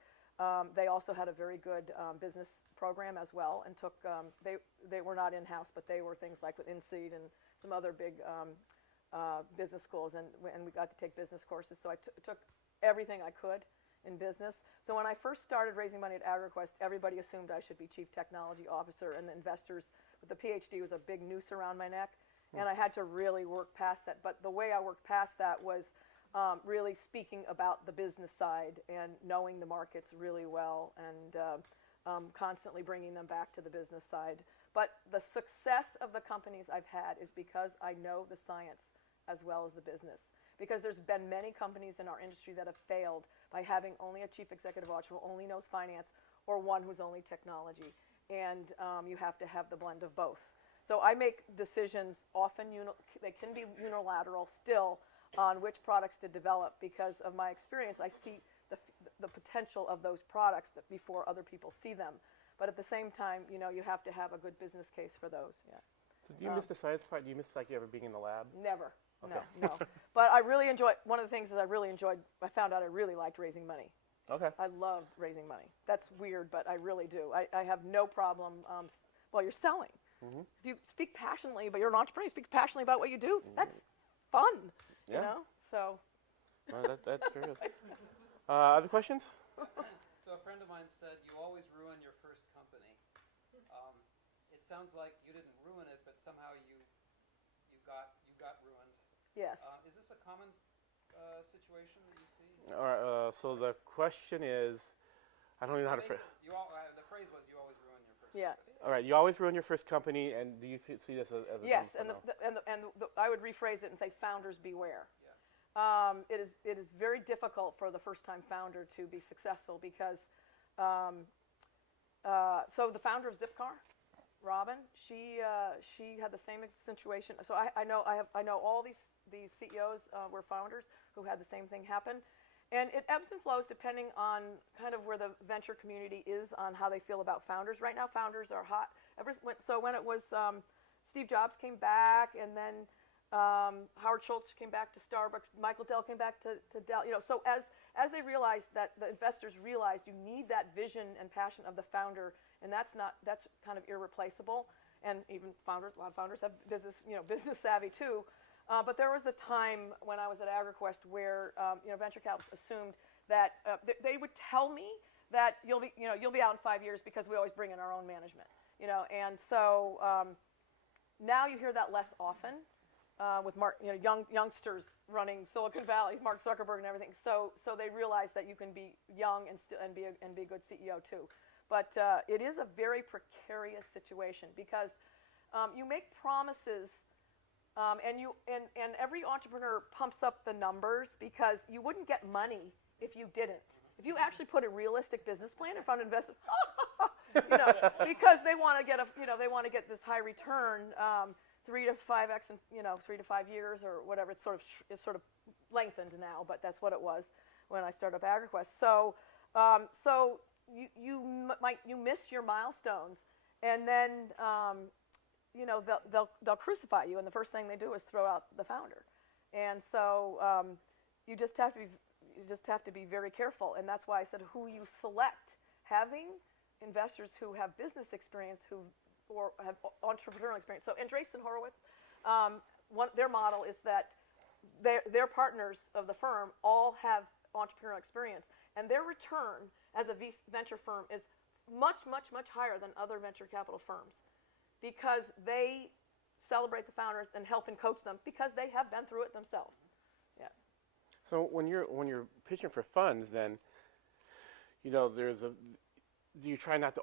They also had a very good business program as well, and took they were not in-house, but they were things like with InSeed and some other big business schools, and we got to take business courses. So I took everything I could in business. So when I first started raising money at AgriQuest, everybody assumed I should be chief technology officer, and the investors with the Ph.D. was a big noose around my neck, and I had to really work past that. But the way I worked past that was really speaking about the business side and knowing the markets really well, and constantly bringing them back to the business side. But the success of the companies I've had is because I know the science as well as the business. Because there's been many companies in our industry that have failed by having only a chief executive officer who only knows finance, or one who's only technology. And you have to have the blend of both. So I make decisions often, they can be unilateral still, on which products to develop. Because of my experience, I see the potential of those products before other people see them. But at the same time, you have to have a good business case for those. Yeah. So do you miss the science part? Do you miss like you ever being in the lab? Never. Okay. No. But I really enjoy, one of the things that I found out I really liked raising money. Okay. I loved raising money. That's weird, but I really do. I have no problem, well, you're selling. Mm-hmm. If you speak passionately, but you're an entrepreneur, you speak passionately about what you do, that's fun, Yeah. So. Well, that's true. Other questions? So a friend of mine said you always ruin your first company. It sounds like you didn't ruin it, but somehow you got ruined. Yes. Is this a common situation that you see? All right. So the question is, I don't even know how to phrase. The phrase was you always ruin your first Yeah. company. All right. You always ruin your first company, and do you see this as a Yes, thing? and I would rephrase it and say, founders beware. Yeah. It is very difficult for the first-time founder to be successful because, so the founder of Zipcar, Robin, she had the same situation. So I know all these CEOs were founders who had the same thing happen, and it ebbs and flows depending on kind of where the venture community is on how they feel about founders. Right now, founders are hot. So when it was Steve Jobs came back, and then Howard Schultz came back to Starbucks, Michael Dell came back to Dell. So as they realized that the investors realized you need that vision and passion of the founder, and that's kind of irreplaceable. And even a lot of founders have business savvy too. But there was a time when I was at AgriQuest where venture capitalists assumed that they would tell me that you'll be out in 5 years because we always bring in our own management. And so now you hear that less often. With youngsters running Silicon Valley, Mark Zuckerberg and everything. So they realize that you can be young and be a good CEO too. But it is a very precarious situation because you make promises, and every entrepreneur pumps up the numbers because you wouldn't get money if you didn't. If you actually put a realistic business plan in front of investors, because they want to get this high return. 3 to 5x in 3 to 5 years or whatever. It's sort of lengthened now, but that's what it was when I started up AgriQuest. So you miss your milestones, and then they'll crucify you, and the first thing they do is throw out the founder. And so you just have to be very careful, and that's why I said who you select. Having investors who have business experience, or have entrepreneurial experience. So Andreessen Horowitz, their model is that their partners of the firm all have entrepreneurial experience, and their return as a venture firm is much, much, much higher than other venture capital firms because they celebrate the founders and help and coach them because they have been through it themselves. Yeah. So when you're pitching for funds, then, you know, do you try not to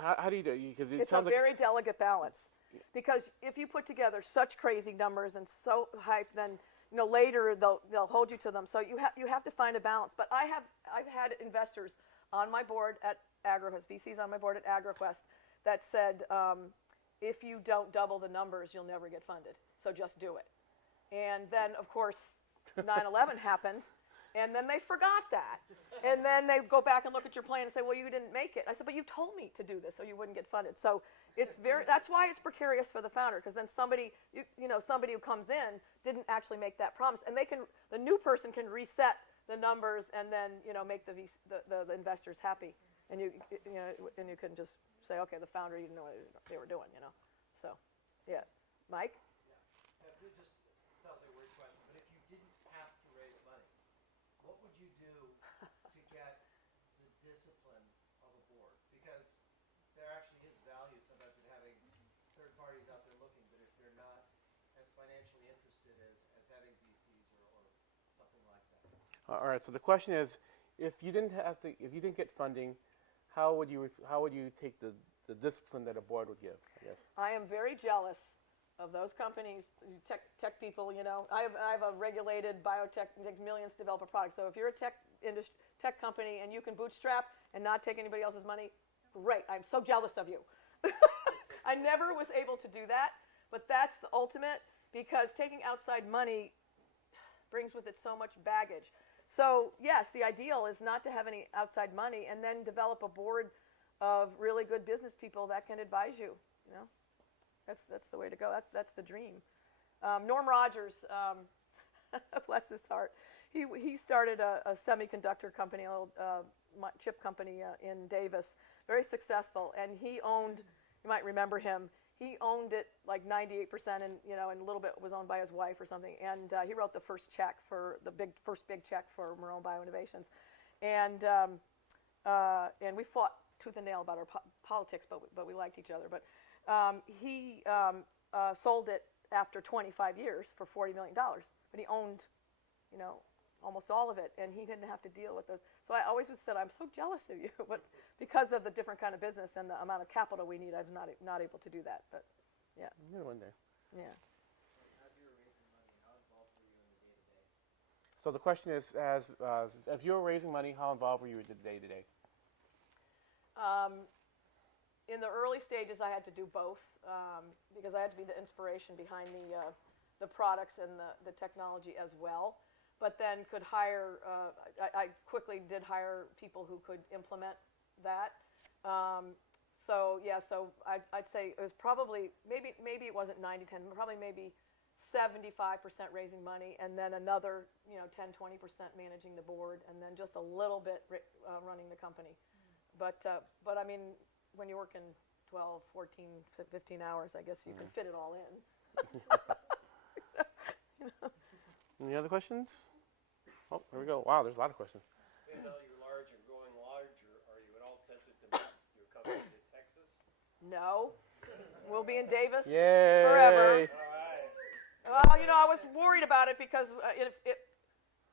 how do you do it? Because It's a very delicate balance. Because if you put together such crazy numbers and so hype, then you know later they'll hold you to them. So you have to find a balance. But I've had investors on my board at AgroQuest, VCs on my board at AgroQuest, that said if you don't double the numbers, you'll never get funded. So just do it. And then of course 9/11 happened. And then they forgot that. And then they go back and look at your plan and say, well, you didn't make it. I said, but you told me to do this so you wouldn't get funded. So that's why it's precarious for the founder, because then somebody who comes in didn't actually make that promise. And the new person can reset the numbers and then, you know, make the investors happy. And you can just say, okay, the founder didn't know what they were doing, you know. So, yeah. Mike? It just sounds like a weird question, but if you didn't have to raise money, what would you do to get the discipline of a board? Because there actually is value sometimes in having third parties out there looking, but if they're not as financially interested as having VCs or something like that. All right. So the question is, if you didn't get funding, how would you take the discipline that a board would give? I guess. I am very jealous of those companies, tech people. You know, I have a regulated biotech, takes millions to develop a product. So if you're a tech company and you can bootstrap and not take anybody else's money, great. I'm so jealous of you. I never was able to do that, but that's the ultimate, because taking outside money brings with it so much baggage. So yes, the ideal is not to have any outside money and then develop a board of really good business people that can advise you. You know. That's the way to go. That's the dream. Norm Rogers, bless his heart, he started a semiconductor company, a chip company in Davis, very successful, and he owned. You might remember him. He owned it like 98%, and and a little bit was owned by his wife or something. And he wrote the first check for first big check for Marrone Bio Innovations, and we fought tooth and nail about our politics, but we liked each other. But he sold it after 25 years for $40 million, but he owned, almost all of it, and he didn't have to deal with those. So I always said, I'm so jealous of you, but because of the different kind of business and the amount of capital we need, I was not able to do that. But yeah. One day. Yeah. As you were raising money, how involved were you in the day-to-day? So the question is, as you were raising money, how involved were you in the day-to-day? In the early stages, I had to do both because I had to be the inspiration behind the products and the technology as well. But then could hire. I quickly did hire people who could implement that. So I'd say it was probably maybe it wasn't 90-10, probably maybe 75% raising money, and then another 10-20% managing the board, and then just a little bit running the company. But I mean, when you're working 12, 14, 15 hours, I guess you can fit it all in. Any other questions? Oh, here we go. Wow, there's a lot of questions. And now you're large and growing larger. Are you at all tempted to move your company to Texas? No, we'll be in Davis Yay! forever. All right. Well, I was worried about it because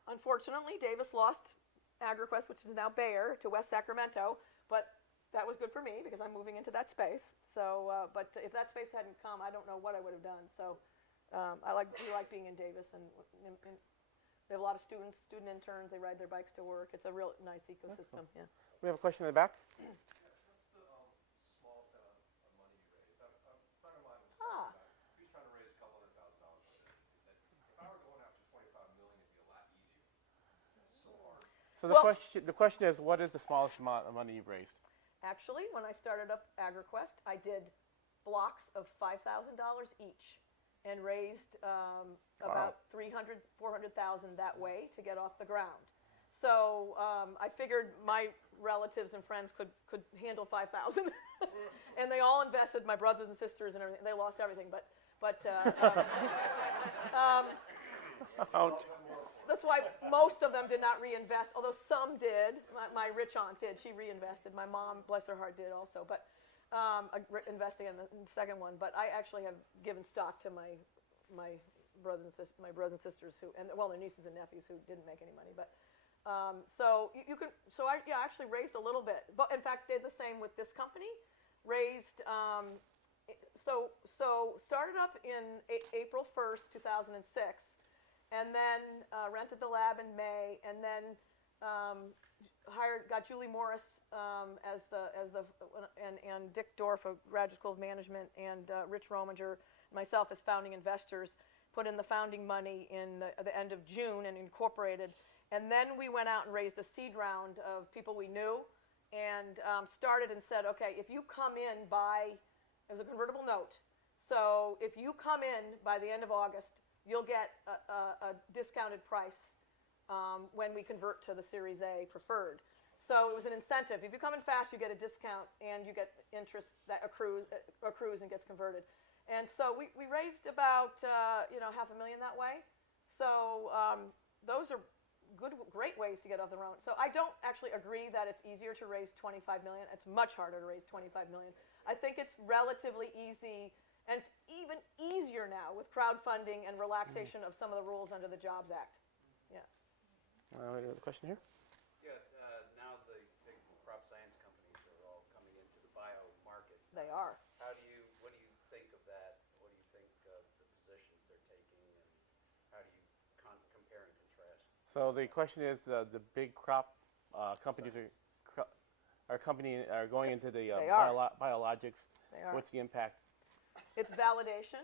unfortunately, Davis lost AgroQuest, which is now Bayer, to West Sacramento. But that was good for me because I'm moving into that space. So, but if that space hadn't come, I don't know what I would have done. So, we like being in Davis, and we have a lot of student interns. They ride their bikes to work. It's a real nice ecosystem. Yeah. We have a question in the back. What's the smallest amount of money you raised? A friend of mine was talking about it. He was trying to raise a couple $100,000 for it. He said, if I were going after $25 million, it'd be a lot easier. It's so hard. So the question is, what is the smallest amount of money you've raised? Actually, when I started up AgroQuest, I did blocks of $5,000 each and raised about $300,000, $400,000 that way to get off the ground. So I figured my relatives and friends could handle $5,000, and they all invested. My brothers and sisters and everything. They lost everything, but that's why most of them did not reinvest, although some did. My rich aunt did. She reinvested. My mom, bless her heart, did also. But investing in the second one. But I actually have given stock to my brothers and sisters who, and well, their nieces and nephews who didn't make any money. But so you can. So I actually raised a little bit. But in fact, did the same with this company. Raised. So started up in April 1st, 2006, and then rented the lab in May, and then got Julie Morris and Dick Dorff of Graduate School of Management, and Rich Rominger, myself as founding investors, put in the founding money in the end of June and incorporated, and then we went out and raised a seed round of people we knew, and started and said, okay, if you come in by, it was a convertible note. So if you come in by the end of August, you'll get a discounted price when we convert to the Series A preferred. So it was an incentive. If you come in fast, you get a discount, and you get interest that accrues and gets converted. And so we raised about $500,000 that way. So those are great ways to get off the ground. So I don't actually agree that it's easier to raise $25 million. It's much harder to raise $25 million. I think it's relatively easy, and it's even easier now with crowdfunding and relaxation of some of the rules under the Jobs Act. Yeah. Another question here? Yeah, now the big crop science companies are all coming into the bio market. They are. What do you think of that? What do you think of the positions they're taking, and how do you compare and contrast? So the question is, the big crop companies are going into the biologics. They are. What's the impact? It's validation.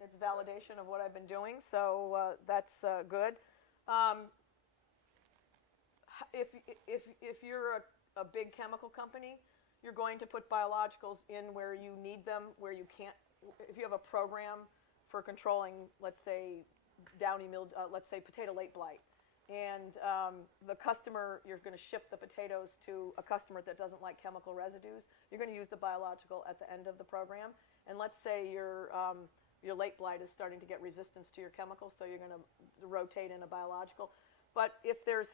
It's validation of what I've been doing, so that's good. If you're a big chemical company, you're going to put biologicals in where you need them, where you can't. If you have a program for controlling, let's say, downy mildew, let's say potato late blight, and the customer, you're going to ship the potatoes to a customer that doesn't like chemical residues, you're going to use the biological at the end of the program. And let's say your late blight is starting to get resistance to your chemicals, so you're going to rotate in a biological. But if there's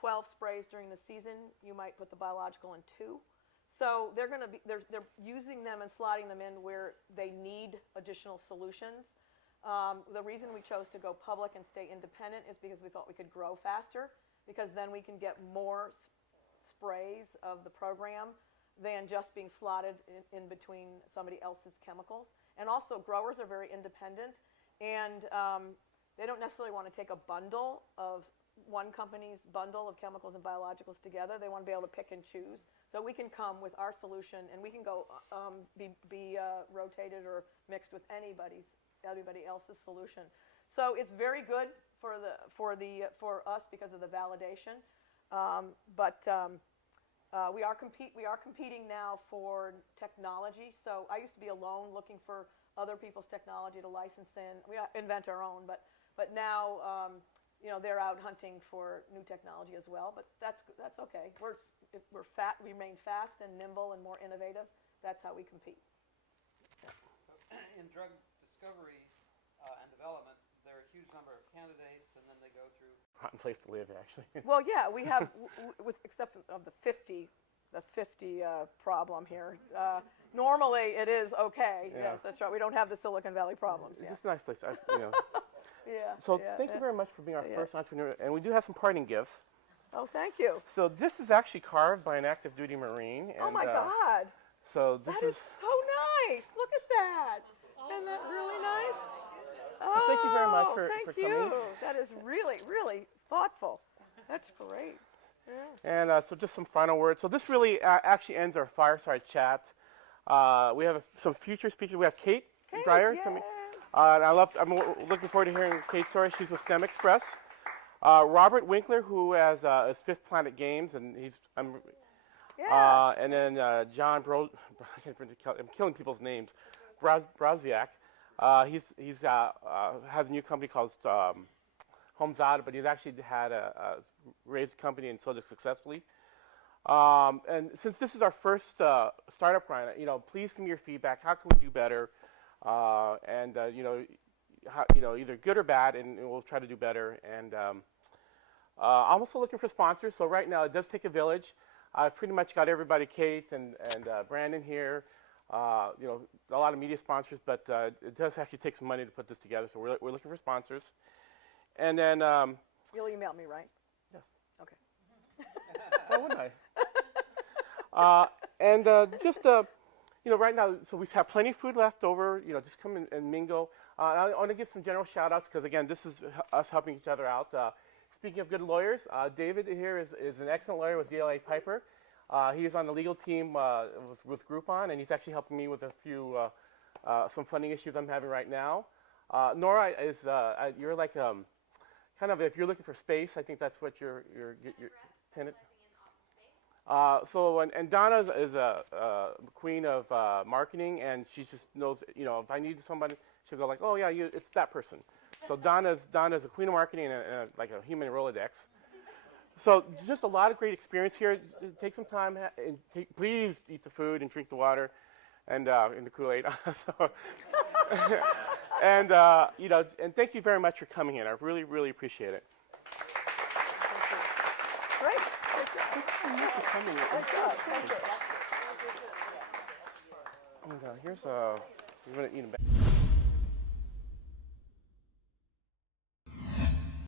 12 sprays during the season, you might put the biological in 2. So they're using them and slotting them in where they need additional solutions. The reason we chose to go public and stay independent is because we thought we could grow faster, because then we can get more sprays of the program than just being slotted in between somebody else's chemicals. And also, growers are very independent, and they don't necessarily want to take a bundle of one company's bundle of chemicals and biologicals together. They want to be able to pick and choose. So we can come with our solution, and we can go be rotated or mixed with anybody else's solution. So it's very good for us because of the validation. We are competing now for technology. So I used to be alone looking for other people's technology to license in. We invent our own, but now they're out hunting for new technology as well. But that's okay. If we remain fast and nimble and more innovative, that's how we compete. In drug discovery and development, there are a huge number of candidates, and then they go through. Rotten place to live, actually. Well, yeah, we have, except of the 50 problem here. Normally, it is okay. Yeah. Yes, that's right. We don't have the Silicon Valley problems. It's Yeah. just a nice place. Yeah. So yeah, thank you very much for being our first entrepreneur. And we do have some parting gifts. Oh, thank you. So this is actually carved by an active duty Marine. And, Oh my God. So this That is so nice. Look at that. Isn't that really nice? So thank you very much for thank coming. you. That is really, really thoughtful. That's great. Yeah. And so just some final words. So this really actually ends our fireside chat. We have some future speakers. We have Kate Dreyer coming. And I'm looking forward to hearing Kate's story. She's with STEM Express. Robert Winkler, who has is Fifth Planet Games, and and then John I'm killing people's names. Broziak. He's has a new company called Homezada, but he's actually had raised a company and sold it successfully. And since this is our first startup grind, please give me your feedback. How can we do better? either good or bad, and we'll try to do better. And I'm also looking for sponsors. So right now, it does take a village. I've pretty much got everybody, Kate and Brandon here. A lot of media sponsors, but it does actually take some money to put this together. So we're looking for sponsors. And then You'll email me, right? yes. Okay. Why wouldn't I? Right now, so we have plenty of food left over. Just come and mingle. I want to give some general shout outs because, again, this is us helping each other out. Speaking of good lawyers, David here is an excellent lawyer with DLA Piper. He is on the legal team with Groupon, and he's actually helping me with a few some funding issues I'm having right now. Nora is you're like kind of, if you're looking for space, I think that's what your tenant. And Donna is a queen of marketing, and she just knows, if I need somebody, she'll go like, oh yeah, it's that person. So Donna's a queen of marketing and like a human Rolodex. So just a lot of great experience here. Take some time and please eat the food and drink the water and in the Kool-Aid. And thank you very much for coming in. I really, really appreciate it. Great. Thank you for coming in. Good job. Thank you. And here's you're gonna eat them back.